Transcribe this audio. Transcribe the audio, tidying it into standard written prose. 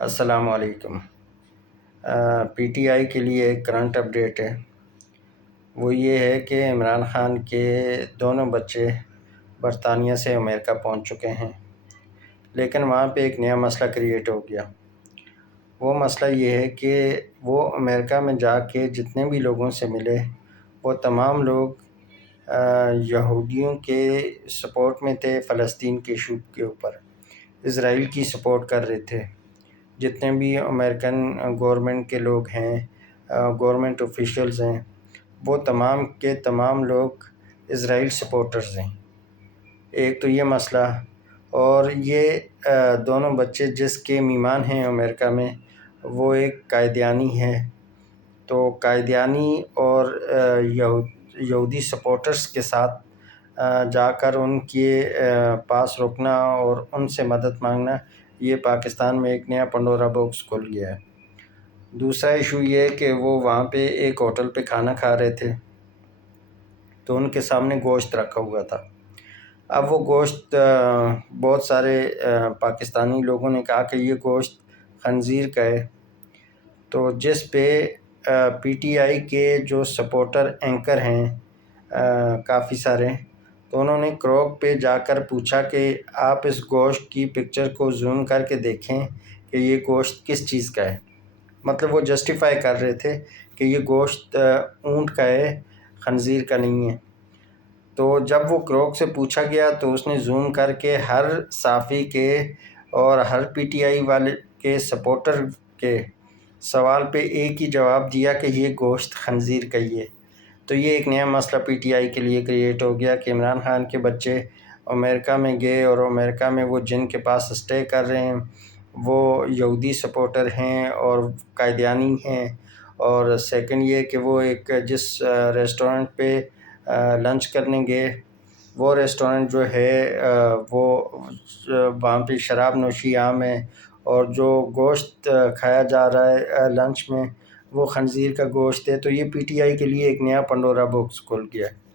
السلام علیکم۔ P T I کے لیے ایک کرنٹ اپڈیٹ ہے، وہ یہ ہے کہ عمران خان کے دونوں بچے برطانیہ سے امریکہ پہنچ چکے ہیں، لیکن وہاں پہ ایک نیا مسئلہ کریٹ ہو گیا۔ وہ مسئلہ یہ ہے کہ وہ امریکہ میں جا کے جتنے بھی لوگوں سے ملے وہ تمام لوگ یہودیوں کے سپورٹ میں تھے، فلسطین کے ایشو کے اوپر اسرائیل کی سپورٹ کر رہے تھے۔ جتنے بھی امریکن گورنمنٹ کے لوگ ہیں، گورنمنٹ آفیشلز ہیں، وہ تمام کے تمام لوگ اسرائیل سپورٹرز ہیں۔ ایک تو یہ مسئلہ، اور یہ دونوں بچے جس کے میمان ہیں امریکہ میں وہ ایک قائدیانی ہے، تو قائدیانی اور یہودی سپورٹرز کے ساتھ جا کر ان کے پاس رکنا اور ان سے مدد مانگنا، یہ پاکستان میں ایک نیا پنڈورا باکس کھل گیا ہے۔ دوسرا ایشو یہ ہے کہ وہ وہاں پہ ایک ہوٹل پہ کھانا کھا رہے تھے، تو ان کے سامنے گوشت رکھا ہوا تھا۔ اب وہ گوشت بہت سارے پاکستانی لوگوں نے کہا کہ یہ گوشت خنزیر کا ہے، تو جس پہ پی ٹی آئی کے جو سپورٹر اینکر ہیں کافی سارے، تو انہوں نے کروک پہ جا کر پوچھا کہ آپ اس گوشت کی پکچر کو زوم کر کے دیکھیں کہ یہ گوشت کس چیز کا ہے۔ مطلب وہ جسٹیفائی کر رہے تھے کہ یہ گوشت اونٹ کا ہے، خنزیر کا نہیں ہے۔ تو جب وہ کروک سے پوچھا گیا تو اس نے زوم کر کے ہر صحافی کے اور ہر پی ٹی آئی والے کے سپورٹر کے سوال پہ ایک ہی جواب دیا کہ یہ گوشت خنزیر کا ہی ہے۔ تو یہ ایک نیا مسئلہ پی ٹی آئی کے لیے کریٹ ہو گیا کہ عمران خان کے بچے امریکہ میں گئے اور امریکہ میں وہ جن کے پاس اسٹے کر رہے ہیں وہ یہودی سپورٹر ہیں اور قائدیانی ہیں، اور سیکنڈ یہ کہ وہ ایک جس ریسٹورنٹ پہ لنچ کرنے گئے وہ ریسٹورنٹ جو ہے وہ وہاں پہ شراب نوشی عام ہے، اور جو گوشت کھایا جا رہا ہے لنچ میں وہ خنزیر کا گوشت ہے۔ تو یہ پی ٹی آئی کے لیے ایک نیا پنڈورا باکس کھل گیا ہے۔